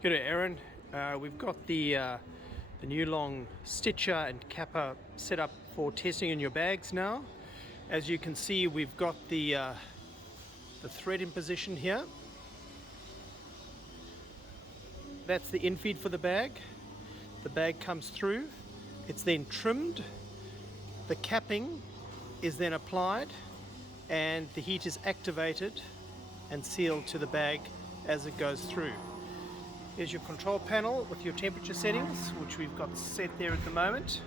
Good day, Aaron. We've got the Newlong Stitcher and Kappa set up for testing in your bags now. As you can see, we've got the thread in position here. That's the infeed for the bag. The bag comes through. It's then trimmed. The capping is then applied and the heat is activated and sealed to the bag as it goes through. Here's your control panel with your temperature settings, which we've got set there at the moment.